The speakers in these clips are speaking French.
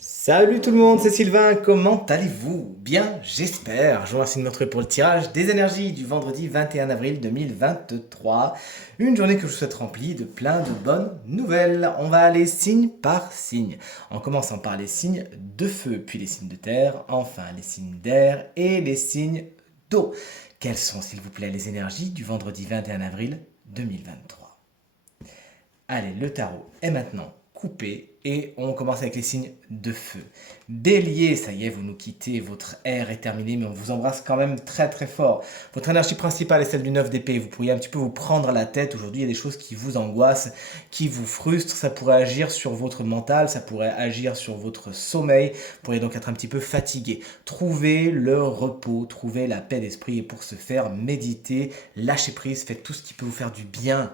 Salut tout le monde, c'est Sylvain, comment allez-vous? Bien, j'espère. Je vous remercie de me retrouver pour le tirage des énergies du vendredi 21 avril 2023. Une journée que je vous souhaite remplie de plein de bonnes nouvelles. On va aller signe par signe, en commençant par les signes de feu, puis les signes de terre, enfin les signes d'air et les signes d'eau. Quelles sont, s'il vous plaît, les énergies du vendredi 21 avril 2023? Allez, le tarot est maintenant coupé et on commence avec les signes de feu. Bélier, ça y est, vous nous quittez, votre ère est terminée, mais on vous embrasse quand même très très fort. Votre énergie principale est celle du 9 d'épée. Vous pourriez un petit peu vous prendre la tête. Aujourd'hui, il y a des choses qui vous angoissent, qui vous frustrent. Ça pourrait agir sur votre mental, ça pourrait agir sur votre sommeil. Vous pourriez donc être un petit peu fatigué. Trouvez le repos, trouvez la paix d'esprit et pour ce faire, méditez, lâchez prise, faites tout ce qui peut vous faire du bien.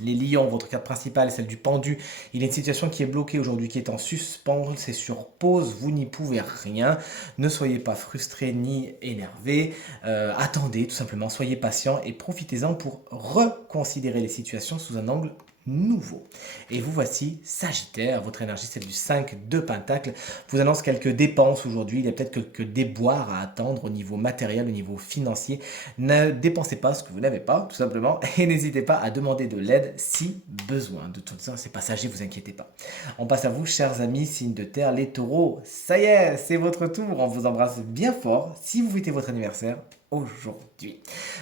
Les lions, votre carte principale est celle du pendu. Il y a une situation qui est bloquée aujourd'hui, qui est en suspens, c'est sur pause, vous n'y pouvez rien. Ne soyez pas frustré ni énervé. Attendez tout simplement, soyez patient et profitez-en pour reconsidérer les situations sous un angle nouveau. Et vous voici Sagittaire, votre énergie celle du 5 de Pentacle vous annonce quelques dépenses aujourd'hui, il y a peut-être quelques déboires à attendre au niveau matériel, au niveau financier. Ne dépensez pas ce que vous n'avez pas, tout simplement, et n'hésitez pas à demander de l'aide si besoin. De tout ça, c'est passager, vous inquiétez pas. On passe à vous, chers amis, signes de terre, les taureaux. Ça y est, c'est votre tour, on vous embrasse bien fort si vous fêtez votre anniversaire aujourd'hui.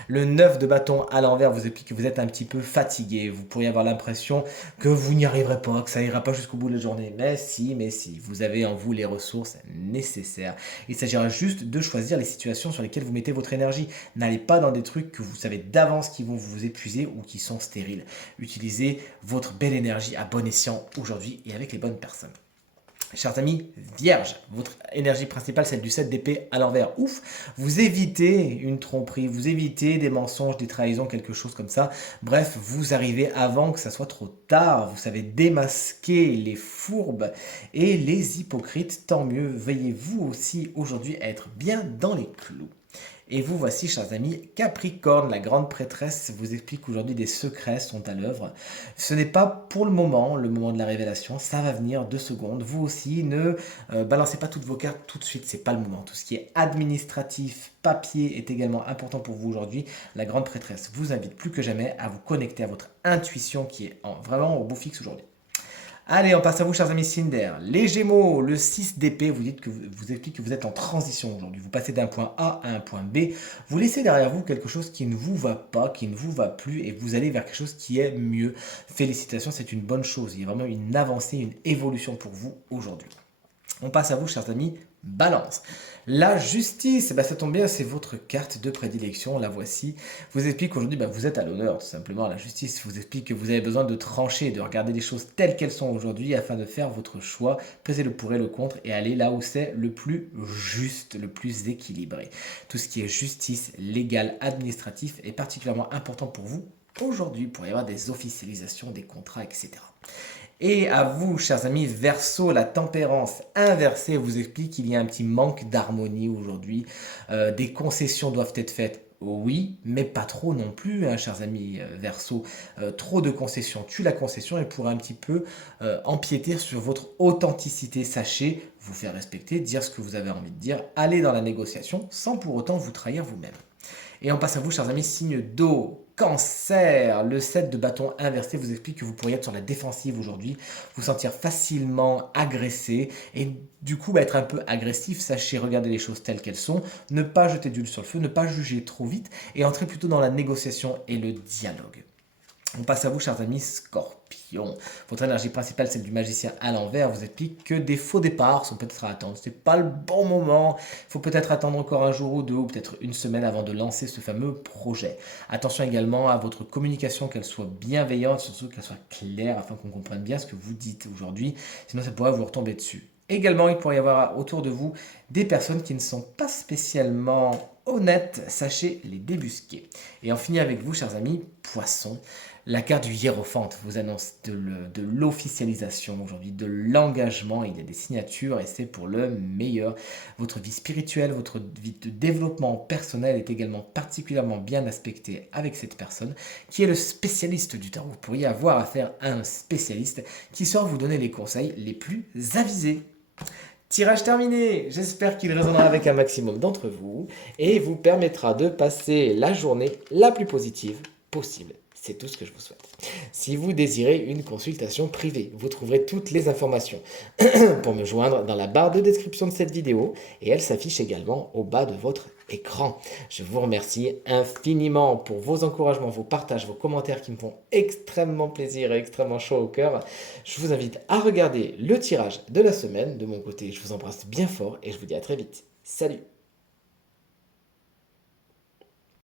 Le 9 de bâton à l'envers vous explique que vous êtes un petit peu fatigué. Vous pourriez avoir l'impression que vous n'y arriverez pas, que ça ira pas jusqu'au bout de la journée. Mais si, vous avez en vous les ressources nécessaires. Il s'agira juste de choisir les situations sur lesquelles vous mettez votre énergie. N'allez pas dans des trucs que vous savez d'avance qui vont vous épuiser ou qui sont stériles. Utilisez votre belle énergie à bon escient aujourd'hui et avec les bonnes personnes. Chers amis, Vierge, votre énergie principale, celle du 7 d'épée à l'envers. Ouf, vous évitez une tromperie, vous évitez des mensonges, des trahisons, quelque chose comme ça. Bref, vous arrivez avant que ça soit trop tard. Vous savez démasquer les fourbes et les hypocrites. Tant mieux, veillez vous aussi aujourd'hui à être bien dans les clous. Et vous voici, chers amis, Capricorne, la grande prêtresse, vous explique qu'aujourd'hui des secrets sont à l'œuvre. Ce n'est pas pour le moment de la révélation, ça va venir 2 secondes. Vous aussi, ne balancez pas toutes vos cartes tout de suite, c'est pas le moment. Tout ce qui est administratif, papier est également important pour vous aujourd'hui. La grande prêtresse vous invite plus que jamais à vous connecter à votre intuition qui est vraiment au beau fixe aujourd'hui. Allez, on passe à vous, chers amis Cinder. Les Gémeaux, le 6 d'épée, vous explique que vous êtes en transition aujourd'hui. Vous passez d'un point A à un point B. Vous laissez derrière vous quelque chose qui ne vous va pas, qui ne vous va plus, et vous allez vers quelque chose qui est mieux. Félicitations, c'est une bonne chose. Il y a vraiment une avancée, une évolution pour vous aujourd'hui. On passe à vous, chers amis, Balance. La justice, ça tombe bien, c'est votre carte de prédilection, la voici. Vous explique qu'aujourd'hui, vous êtes à l'honneur, tout simplement. La justice vous explique que vous avez besoin de trancher, de regarder les choses telles qu'elles sont aujourd'hui afin de faire votre choix, peser le pour et le contre et aller là où c'est le plus juste, le plus équilibré. Tout ce qui est justice, légal, administratif est particulièrement important pour vous aujourd'hui, pour y avoir des officialisations, des contrats, etc. Et à vous, chers amis, Verseau, la tempérance inversée vous explique qu'il y a un petit manque d'harmonie aujourd'hui. Des concessions doivent être faites. Oui, mais pas trop non plus, hein, chers amis Verseau. Trop de concessions tue la concession et pourrait un petit peu empiéter sur votre authenticité. Sachez vous faire respecter, dire ce que vous avez envie de dire, aller dans la négociation sans pour autant vous trahir vous-même. Et on passe à vous, chers amis, signe d'eau. Cancer, le 7 de bâton inversé vous explique que vous pourriez être sur la défensive aujourd'hui, vous sentir facilement agressé et du coup être un peu agressif. Sachez regarder les choses telles qu'elles sont, ne pas jeter d'huile sur le feu, ne pas juger trop vite et entrer plutôt dans la négociation et le dialogue. On passe à vous, chers amis Scorpion. Votre énergie principale, celle du magicien à l'envers, vous explique que des faux départs sont peut-être à attendre. Ce n'est pas le bon moment. Il faut peut-être attendre encore un jour ou deux, ou peut-être une semaine avant de lancer ce fameux projet. Attention également à votre communication, qu'elle soit bienveillante, surtout qu'elle soit claire, afin qu'on comprenne bien ce que vous dites aujourd'hui. Sinon, ça pourrait vous retomber dessus. Également, il pourrait y avoir autour de vous des personnes qui ne sont pas spécialement honnêtes. Sachez les débusquer. Et on finit avec vous, chers amis, Poissons. La carte du hiérophante vous annonce de l'officialisation aujourd'hui, de l'engagement. Il y a des signatures et c'est pour le meilleur. Votre vie spirituelle, votre vie de développement personnel est également particulièrement bien aspectée avec cette personne qui est le spécialiste du tarot. Vous pourriez avoir affaire à un spécialiste qui saura vous donner les conseils les plus avisés. Tirage terminé. J'espère qu'il résonnera avec un maximum d'entre vous et vous permettra de passer la journée la plus positive possible. C'est tout ce que je vous souhaite. Si vous désirez une consultation privée, vous trouverez toutes les informations pour me joindre dans la barre de description de cette vidéo et elle s'affiche également au bas de votre écran. Je vous remercie infiniment pour vos encouragements, vos partages, vos commentaires qui me font extrêmement plaisir et extrêmement chaud au cœur. Je vous invite à regarder le tirage de la semaine. De mon côté, je vous embrasse bien fort et je vous dis à très vite. Salut!